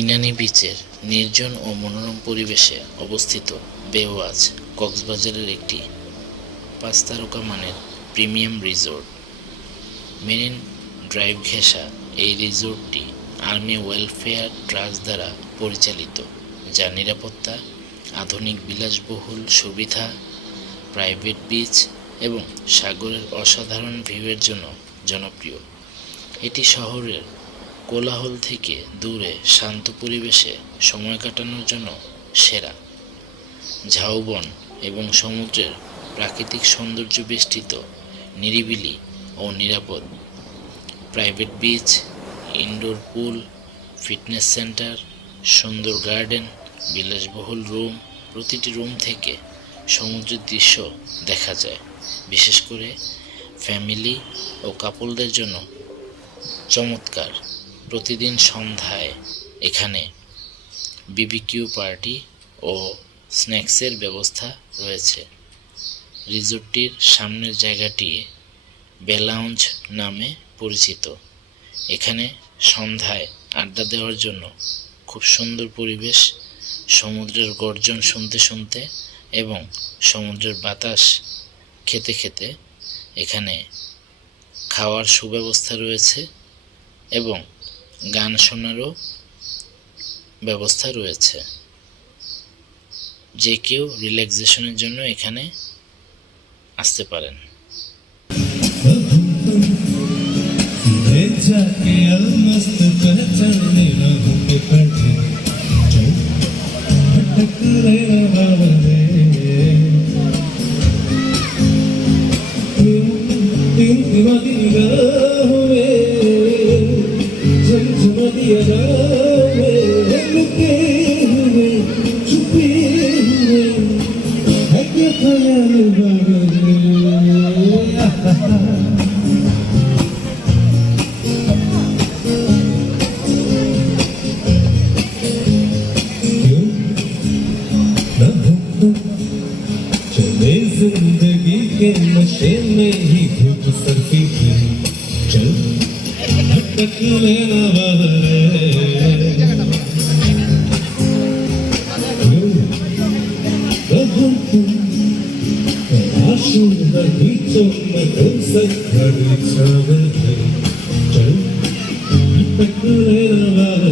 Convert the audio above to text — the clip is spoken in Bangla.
ইনানি বিচের নির্জন ও মনোরম পরিবেশে অবস্থিত বেওয়াচ কক্সবাজারের একটি ৫ তারকা মানের প্রিমিয়াম রিসোর্ট। মেরিন ড্রাইভ ঘেঁষা এই রিসোর্টটি আর্মি ওয়েলফেয়ার ট্রাস্ট দ্বারা পরিচালিত, যা নিরাপত্তা, আধুনিক বিলাসবহুল সুবিধা, প্রাইভেট বিচ এবং সাগরের অসাধারণ ভিউয়ের জন্য জনপ্রিয়। এটি শহরের কোলাহল থেকে দূরে শান্ত পরিবেশে সময় কাটানোর জন্য সেরা। ঝাউবন এবং সমুদ্রের প্রাকৃতিক সৌন্দর্য বেষ্টিত, নিরিবিলি ও নিরাপদ। প্রাইভেট বিচ, ইনডোর পুল, ফিটনেস সেন্টার, সুন্দর গার্ডেন, বিলাসবহুল রুম। প্রতিটি রুম থেকে সমুদ্রের দৃশ্য দেখা যায়। বিশেষ করে ফ্যামিলি ও কাপলদের জন্য চমৎকার। প্রতিদিন সন্ধ্যায় এখানে বিবিকিউ পার্টি ও স্ন্যাক্সের ব্যবস্থা রয়েছে। রিসোর্টটির সামনের জায়গাটি বে লাউঞ্জ নামে পরিচিত। এখানে সন্ধ্যায় আড্ডা দেওয়ার জন্য খুব সুন্দর পরিবেশ। সমুদ্রের গর্জন শুনতে শুনতে এবং সমুদ্রের বাতাস খেতে খেতে এখানে খাওয়ার সুব্যবস্থা রয়েছে এবং গান শোনারও ব্যবস্থা রয়েছে। যে কেউ রিল্যাক্সেশনের জন্য এখানে আসতে পারেন। जिंदगी के नशे में ही घुट सरफी की चल भटक लेना बहरे आशू नहीं तो मैं तुमसे खड़ी चावल है चल भटक लेना बहरे